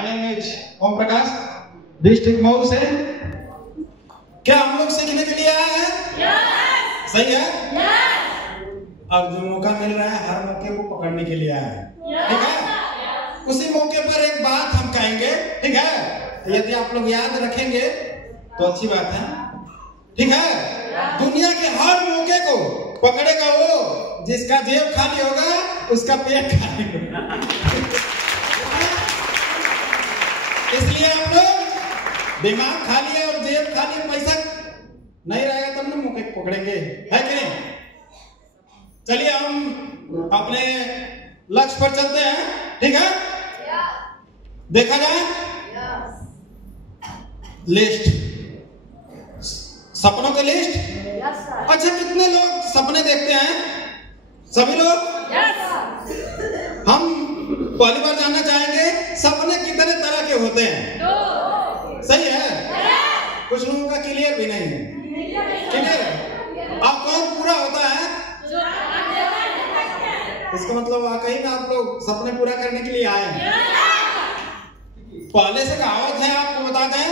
My name is Om Prakash, district Mau से। क्या हम लोग सीखने के लिए आए हैं? yes! सही है? yes! और जो मौका मिल रहा है हर मौके को पकड़ने के लिए आए हैं, ठीक है? उसी मौके पर एक बात हम कहेंगे, ठीक है? यदि आप लोग याद रखेंगे तो अच्छी बात है, ठीक है? दुनिया के हर मौके को पकड़ेगा वो जिसका जेब खाली होगा, उसका पेट खाली होगा। इसलिए आप लोग दिमाग खाली है और जेब खाली, पैसा नहीं रहेगा तब ना मौके पकड़ेंगे, है कि नहीं? चलिए हम अपने लक्ष्य पर चलते हैं, ठीक है? देखा जाए लिस्ट, सपनों की लिस्ट। अच्छा, कितने लोग सपने देखते हैं? सभी लोग? हम पहली बार जानना चाहेंगे सपने कितने तरह के होते हैं। सही है? कुछ लोगों का क्लियर भी नहीं है, क्लियर है? अब कौन पूरा होता है? इसका मतलब वाकई में आप लोग सपने पूरा करने के लिए आए हैं। पहले से कहावत है, आपको बता दें,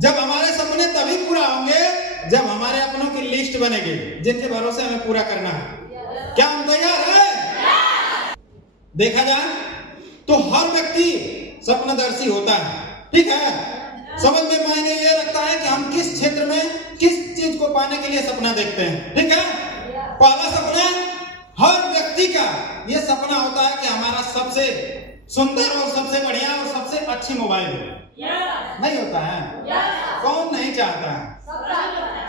जब हमारे सपने तभी पूरा होंगे जब हमारे अपनों की लिस्ट बनेगी जिनके भरोसे हमें पूरा करना है। क्या हम तैयार हैं? देखा जाए तो हर व्यक्ति सपनदर्शी होता है, ठीक है? समझ में मायने ये रखता है कि हम किस क्षेत्र में किस चीज को पाने के लिए सपना देखते हैं, ठीक है? पहला सपना हर व्यक्ति का ये सपना होता है कि हमारा सबसे सुंदर और सबसे बढ़िया और सबसे अच्छी मोबाइल हो। नहीं होता है? कौन नहीं चाहता है?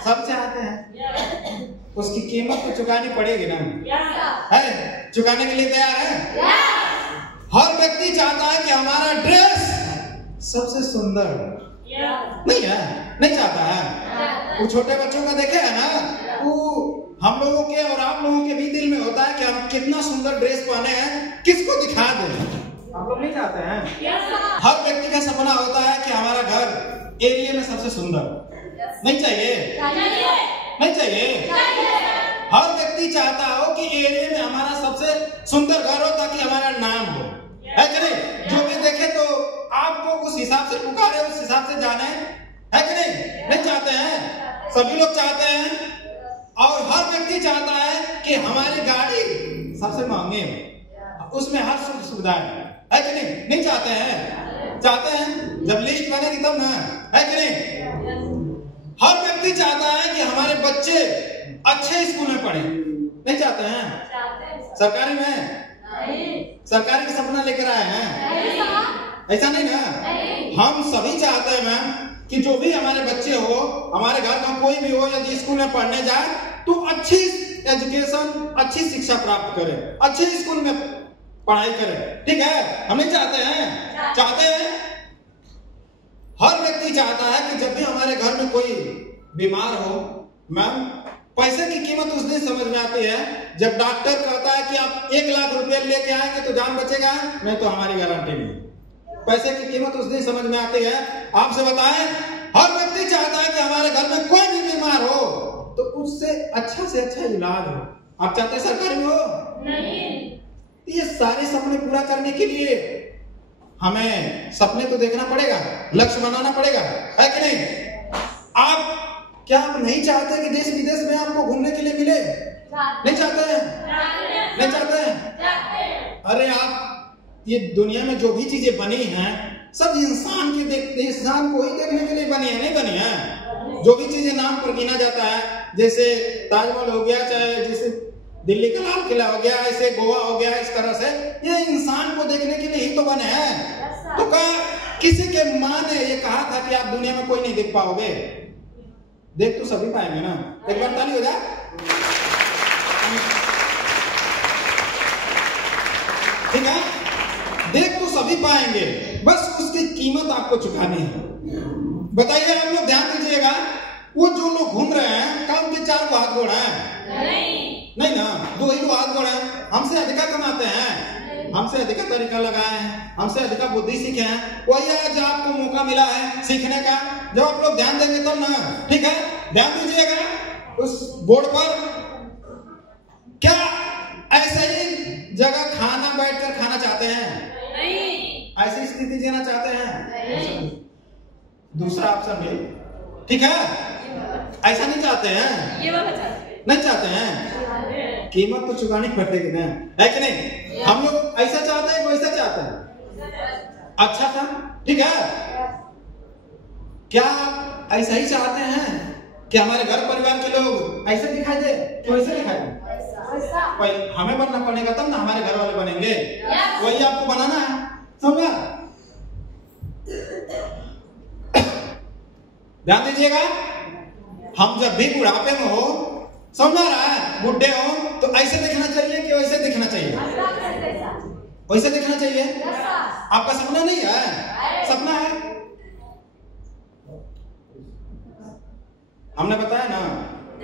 सब चाहते हैं। उसकी कीमत तो चुकानी पड़ेगी ना, है? चुकाने के लिए तैयार है? हर व्यक्ति चाहता है कि हमारा ड्रेस सबसे सुंदर नहीं है? नहीं चाहता है? वो छोटे बच्चों का देखे है ना, वो हम लोगों के और आप लोगों के भी दिल में होता है कि हम कितना सुंदर ड्रेस पहने हैं, किसको दिखा दें। आप लोग नहीं चाहते हैं? हर व्यक्ति का सपना होता है कि हमारा घर एरिया में सबसे सुंदर। नहीं चाहिए? नहीं चाहिए? हर व्यक्ति चाहता हो कि एरिया में हमारा सबसे सुंदर घर हो ताकि हमारा नाम हो, है कि नहीं? जो भी देखे तो आपको उस हिसाब से पुकारे, उस हिसाब से जाने, है कि नहीं? नहीं चाहते हैं? सभी लोग चाहते हैं। और हर व्यक्ति चाहता है कि हमारी गाड़ी सबसे महंगी हो, उसमें हर सुख सुविधा है कि नहीं? नहीं चाहते हैं? चाहते हैं। जब लिस्ट बनेगी तब ना, है कि नहीं? हर व्यक्ति चाहता है कि हमारे बच्चे अच्छे स्कूल में पढ़े। नहीं चाहते हैं? सरकारी में? सरकारी का सपना लेकर आए हैं? ऐसा नहीं ना? हम सभी चाहते हैं मैम कि जो भी हमारे बच्चे हो, हमारे घर का कोई भी हो, यदि स्कूल में पढ़ने जाए तो अच्छी एजुकेशन, अच्छी शिक्षा प्राप्त करे, अच्छे स्कूल में पढ़ाई करे, ठीक है? हम नहीं चाहते हैं? चाहते हैं। हर व्यक्ति चाहता है कि जब भी हमारे घर में कोई बीमार हो, मैम पैसे की कीमत उस दिन समझ में आती है जब डॉक्टर कहता है कि आप 1 लाख रुपए लेके आएंगे तो जान बचेगा, नहीं तो हमारी गारंटी नहीं। पैसे की कीमत उस दिन समझ में आती है। आपसे बताएं, हर व्यक्ति चाहता है कि हमारे घर में कोई भी बीमार हो तो उससे अच्छा इलाज हो। आप चाहते हैं सरकारी में हो? नहीं। ये सारे सपने पूरा करने के लिए हमें सपने तो देखना पड़ेगा, लक्ष्य बनाना पड़ेगा, है कि नहीं? क्या आप नहीं चाहते कि देश विदेश में आपको घूमने के लिए मिले? नहीं चाहते हैं? नहीं चाहते हैं? अरे आप ये दुनिया में जो भी चीजें बनी हैं सब इंसान को ही देखने के लिए बनी है, नहीं बनी है? जो भी चीजें नाम पर गिना जाता है, जैसे ताजमहल हो गया, चाहे जैसे दिल्ली का लाल किला हो गया, ऐसे गोवा हो गया, इस तरह से ये इंसान को देखने के लिए ही तो बने हैं। तो किसी के माँ ने ये कहा था कि आप दुनिया में कोई नहीं देख पाओगे? देख तो सभी पाएंगे ना। एक बार ताली हो जाए। ठीक है? देख तो सभी पाएंगे, बस उसकी कीमत आपको चुकानी है। बताइए, आप लोग ध्यान दीजिएगा, वो जो लोग घूम रहे हैं काम के 4 हाथ गोड़ है? नहीं ना, 2 ही हाथ गोड़ है। हमसे अधिका कमाते हैं, हमसे अधिका तरीका लगाए हैं, हमसे अधिका बुद्धि सीखे हैं। वही आज आपको मौका मिला है सीखने का, जब आप लोग ध्यान देंगे तब ना, ठीक है? ध्यान दीजिएगा उस बोर्ड पर। क्या ऐसे ही जगह खाना बैठकर खाना चाहते हैं? नहीं। ऐसी स्थिति जीना चाहते हैं? दूसरा ऑप्शन भी ठीक है। ऐसा नहीं चाहते हैं, ये वाला चाहते हैं। नहीं चाहते हैं, कीमत तो चुकानी पड़ेगी ना, है कि नहीं? हम लोग ऐसा चाहते हैं, वैसा चाहते हैं, अच्छा था, ठीक है। क्या ऐसा ही चाहते हैं कि हमारे घर परिवार के लोग ऐसे दिखाई दे कि वैसे दिखाई दे? हमें बनना पड़ेगा तब ना हमारे घर वाले बनेंगे, वही आपको बनाना है, समझा? ध्यान दीजिएगा, हम जब भी बुढ़ापे में हो, समझा रहा है, बुढ़े हो तो ऐसे दिखना चाहिए कि वैसे दिखना चाहिए? वैसे दिखना चाहिए। आपका सपना नहीं है? सपना है। हमने बताया ना,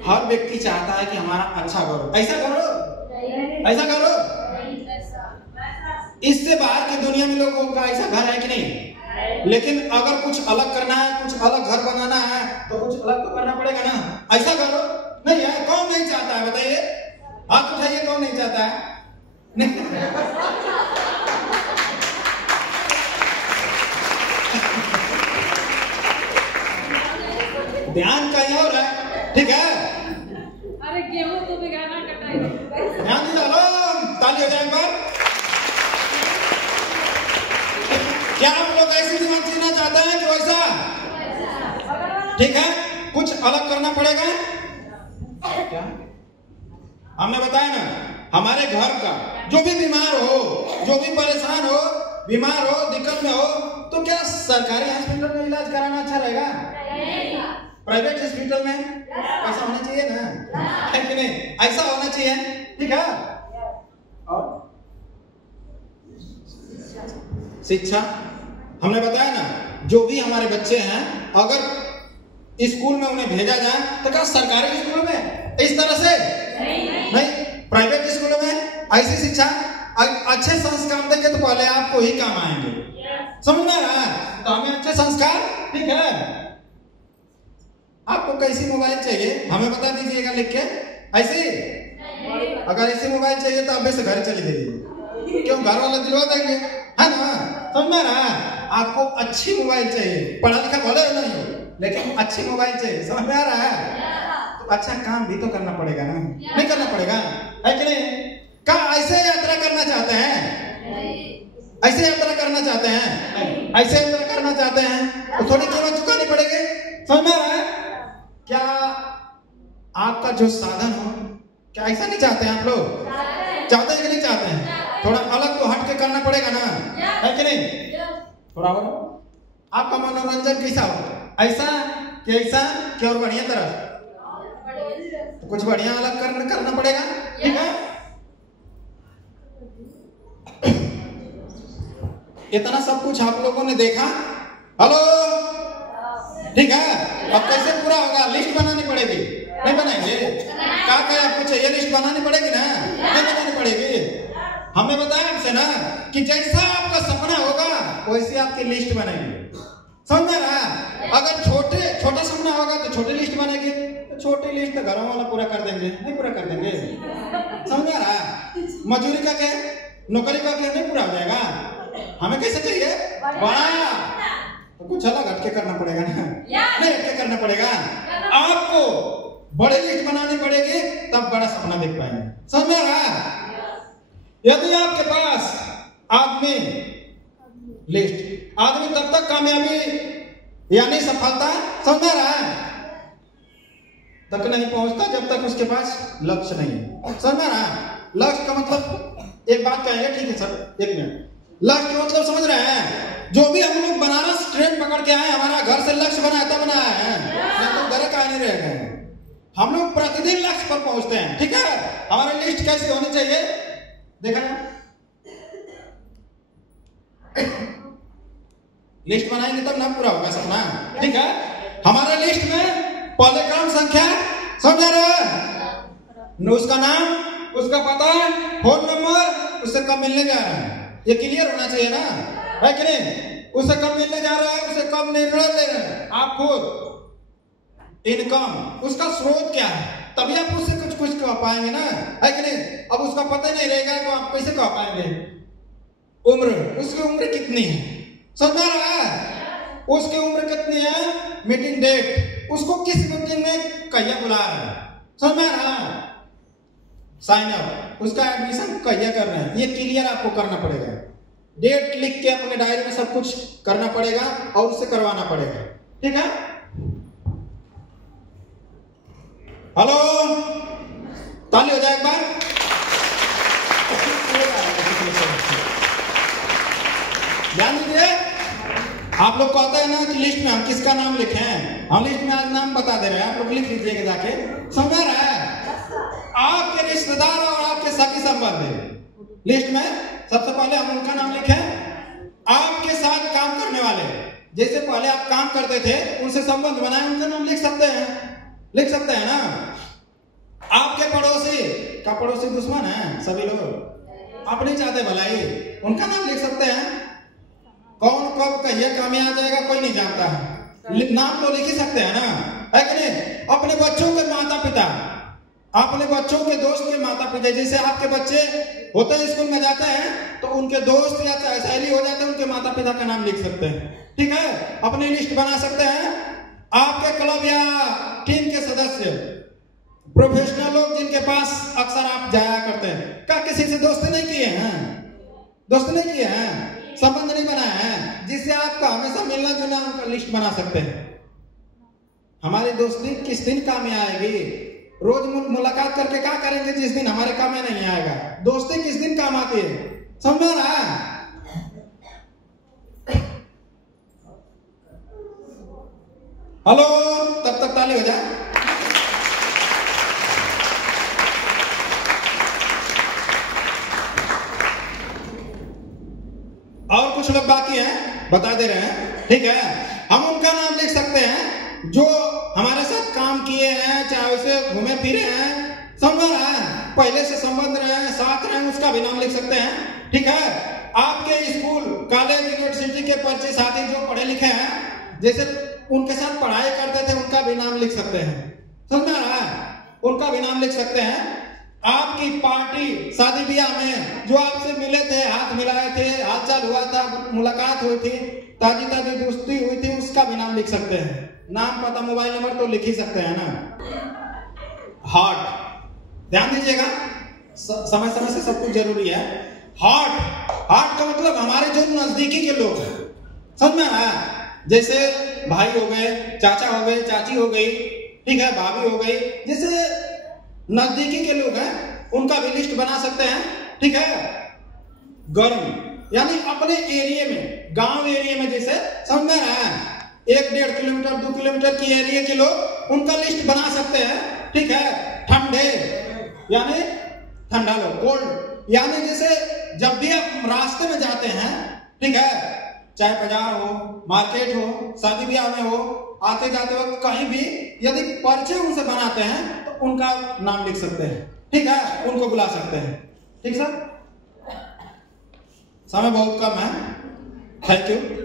हर व्यक्ति चाहता है कि हमारा अच्छा करो, ऐसा करो, ऐसा करो। इससे बाहर की दुनिया में लोगों का ऐसा घर है कि नहीं? लेकिन अगर कुछ अलग करना है, कुछ अलग घर बनाना है, तो कुछ अलग तो करना पड़ेगा ना, ऐसा करो। नहीं है? कौन नहीं चाहता है बताइए? हाथ उठाइए, कौन नहीं चाहता है? नहीं। ध्यान कहीं और है, ठीक है? अरे गेहूं तो बिगाना कटाई। ध्यान दीजिए, ताली हो जाए एक बार। क्या आप लोग ऐसी जीवन जीना चाहते हैं कि वैसा? ठीक है, कुछ अलग करना पड़ेगा। क्या हमने बताया ना, हमारे घर का जो भी बीमार हो, जो भी परेशान हो, बीमार हो, दिक्कत में हो, तो क्या सरकारी हॉस्पिटल में इलाज कराना अच्छा रहेगा? प्राइवेट हॉस्पिटल में पैसा होना चाहिए ना, है कि नहीं? ऐसा होना चाहिए, ठीक है। और शिक्षा, हमने बताया ना, जो भी हमारे बच्चे हैं, अगर स्कूल में उन्हें भेजा जाए तो क्या सरकारी स्कूलों में इस तरह से नहीं, प्राइवेट स्कूलों में ऐसी शिक्षा, अच्छे संस्कार देंगे तो पहले आपको ही काम आएंगे, समझ में आ रहा है? तो हमें अच्छे संस्कार, ठीक है। आपको कैसी मोबाइल चाहिए हमें बता दीजिएगा लिख के, ऐसे अगर ऐसी मोबाइल चाहिए तो अभी से घर चली जाइए, क्यों? घर वाले दिलवा देंगे, है ना? समझ में रहा? आपको अच्छी मोबाइल चाहिए, पढ़ा लिखा भले नहीं हो, लेकिन अच्छी मोबाइल चाहिए, समझ में आ रहा है? तो अच्छा काम भी तो करना पड़ेगा ना, नहीं करना पड़ेगा, है कि नहीं? क्या ऐसे यात्रा करना चाहते हैं? ऐसे यात्रा करना चाहते हैं? ऐसे यात्रा करना चाहते हैं तो थोड़ी कीमत चुकानी पड़ेगी, समझ में आ रहा है? क्या आपका जो साधन हो, क्या ऐसा नहीं चाहते हैं आप लोग? चाहते हैं कि नहीं चाहते हैं? थोड़ा अलग तो हट के करना पड़ेगा ना, है कि नहीं? थोड़ा और आपका मनोरंजन कैसा हो, ऐसा कि ऐसा कि और बढ़िया तरह, तो कुछ बढ़िया अलग करना पड़ेगा, ठीक है? इतना सब कुछ आप लोगों ने देखा, हेलो, ठीक है? अब कैसे पूरा होगा? लिस्ट बनानी पड़ेगी, नहीं बनाएंगे? क्या आपको चाहिए? लिस्ट बनानी पड़ेगी ना, नहीं बनानी पड़ेगी? हमने बताया आपसे ना कि जैसा आपका सपना होगा वैसे आपकी लिस्ट बनेगी, समझ में रहा? अगर छोटा सपना होगा तो छोटी लिस्ट बनेगी, तो छोटी लिस्ट तो घरों वाला पूरा कर देंगे, नहीं पूरा कर देंगे, समझ में रहा? मजदूरी का क्या, नौकरी का क्या, नहीं पूरा हो जाएगा? हमें कैसे चाहिए? बड़ा, तो कुछ अलग हटके करना पड़ेगा ना, नहीं हटके करना पड़ेगा। आपको बड़ी लिस्ट बनानी पड़ेगी, तब बड़ा सपना देख पाएंगे, समझ में रहा? यदि आपके पास आदमी लिस्ट, आदमी तब तक कामयाबी यानी सफलता, समझ में रहा है, तक नहीं पहुंचता जब तक उसके पास लक्ष्य नहीं है, समझ में रहा? लक्ष्य का मतलब, एक बात कहेंगे, ठीक है सर, एक मिनट, लक्ष्य का मतलब समझ रहे हैं? जो भी हम लोग बनारस ट्रेन पकड़ के आए, हमारा घर से लक्ष्य बनाया तब बनाया है, नहीं तो घर का नहीं रह गए। हम लोग प्रतिदिन लक्ष्य पर पहुंचते हैं, ठीक है? हमारी लिस्ट कैसी होनी चाहिए? देखा ना, लिस्ट बनाएंगे तब ना पूरा होगा सपना, ठीक है? हमारे लिस्ट में पहले क्रम संख्या, समझ रहे? उसका नाम, उसका पता, फोन नंबर, उससे कब मिलने जा रहा है, ये क्लियर होना चाहिए ना, है कि नहीं? उससे कब मिलने जा रहा है, उससे कब निर्णय ले रहे हैं आप खुद, इनकम, उसका स्रोत क्या है, तभी आप उससे कुछ कह पाएंगे ना, है कि नहीं? अब उसका पता नहीं रहेगा तो आप कैसे कह पाएंगे? उम्र, उसकी उम्र कितनी है, समझ में आ रहा है? उसकी उम्र कितनी है, मीटिंग डेट, उसको किस मीटिंग में कहिया बुला रहे हैं, समझ में आ रहा है, साइन अप, उसका एडमिशन कहिया कर रहे हैं, ये क्लियर आपको करना पड़ेगा। डेट लिख के अपने डायरी में सब कुछ करना पड़ेगा और उससे करवाना पड़ेगा, ठीक है। हेलो, ताली हो जाए एक बार। ध्यान दीजिए, आप लोग को आता है ना कि लिस्ट में हम किसका नाम लिखे हैं, हम लिस्ट में आज नाम बता दे रहे हैं, आप लोग लिख लीजिएगा जाके, समझ रहा है। आपके रिश्तेदार और आपके सगी संबंधी लिस्ट में सबसे पहले हम उनका नाम लिखें। आपके साथ काम करने वाले, जैसे पहले आप काम करते थे उनसे संबंध बनाए, उनका नाम लिख सकते हैं, लिख सकते हैं ना। आपके पड़ोसी का पड़ोसी दुश्मन है, सभी लोग आप नहीं चाहते भलाई, उनका नाम लिख सकते हैं। कौन कब कहिए काम में आ जाएगा कोई नहीं जानता है, नाम तो लिख ही सकते हैं ना, है कि नहीं। अपने बच्चों के माता पिता, अपने बच्चों के दोस्त के माता पिता, जैसे आपके बच्चे होते हैं स्कूल में जाते हैं तो उनके दोस्त या सहेली हो जाते हैं, उनके माता पिता का नाम लिख सकते हैं, ठीक है। अपनी लिस्ट बना सकते हैं। आपके क्लब या टीम के सदस्य, प्रोफेशनल लोग जिनके पास अक्सर आप जाया करते हैं, क्या किसी से दोस्ती नहीं किए हैं, दोस्ती नहीं किए हैं, संबंध नहीं बनाया है, जिससे आपका हमेशा मिलना जुलना, उनका लिस्ट बना सकते हैं। हमारी दोस्ती किस दिन काम में आएगी, रोज मुलाकात करके क्या करेंगे जिस दिन हमारे काम में नहीं आएगा, दोस्ती किस दिन काम आती है, समझ रहा है। हेलो, तब तक ताली हो जाए। और कुछ लोग बाकी हैं, बता दे रहे हैं, ठीक है। हम उनका नाम लिख सकते हैं जो हमारे साथ काम किए हैं, चाहे उसे घूमे फिरे हैं, समझ रहा है, पहले से संबंध रहे हैं, साथ रहे हैं, उसका भी नाम लिख सकते हैं, ठीक है। आपके स्कूल कॉलेज यूनिवर्सिटी के परिचय साथी जो पढ़े लिखे हैं, जैसे उनके साथ पढ़ाई करते थे, उनका भी नाम लिख सकते हैं, समझ में आ रहा है, उनका भी नाम लिख सकते हैं। आपकी पार्टी शादी ब्याह में जो आपसे मिले थे, हाथ मिलाए थे, हालचाल हुआ था, मुलाकात हुई थी, ताजी ताजी दोस्ती हुई थी, उसका भी नाम लिख सकते हैं। नाम पता मोबाइल नंबर तो लिख ही सकते हैं ना। हार्ट, ध्यान दीजिएगा, समय समय से सब कुछ जरूरी है। हार्ट, हार्ट का मतलब हमारे जो नजदीकी के लोग हैं, समझ में आया, जैसे भाई हो गए, चाचा हो गए, चाची हो गई, ठीक है, भाभी हो गई, जैसे नजदीकी के लोग हैं, उनका भी लिस्ट बना सकते हैं, ठीक है। गर्म यानी अपने एरिया में, गांव एरिया में, जैसे समझ में रहा है, 1-1.5 किलोमीटर 2 किलोमीटर की एरिया के लोग, उनका लिस्ट बना सकते हैं, ठीक है। ठंडे यानी ठंडा लोग, कोल्ड यानी जैसे जब भी आप रास्ते में जाते हैं, ठीक है, चाहे बाजार हो, मार्केट हो, शादी ब्याह में हो, आते जाते वक्त कहीं भी यदि परिचय उनसे बनाते हैं तो उनका नाम लिख सकते हैं, ठीक है, उनको बुला सकते हैं, ठीक सर। समय बहुत कम है, थैंक यू।